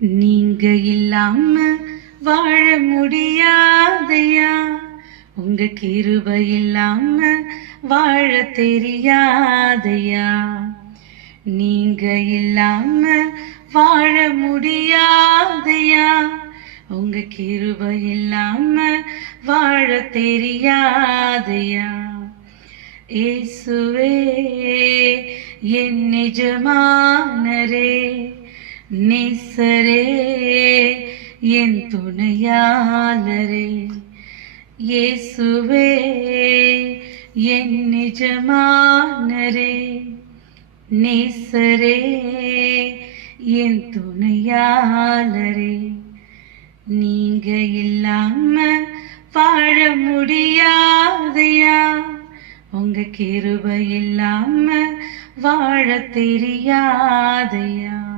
நீங்க இல்லாம வாழ முடியாதையா, உங்க கிருபை இல்லாம வாழ தெரியாதையா. நீங்க இல்லாம வாழ முடியாதையா, உங்க கிருபை இல்லாம வாழ தெரியாதையா. இயேசுவே என் நிஜமானரே, நேசரே என் துணையாளரே. இயேசுவே என் நிஜமானரே, நேசரே என் துணையாளரே. நீங்க இல்லாம வாழ முடியாதையா, உங்க கிருபை இல்லாம வாழ தெரியாதையா.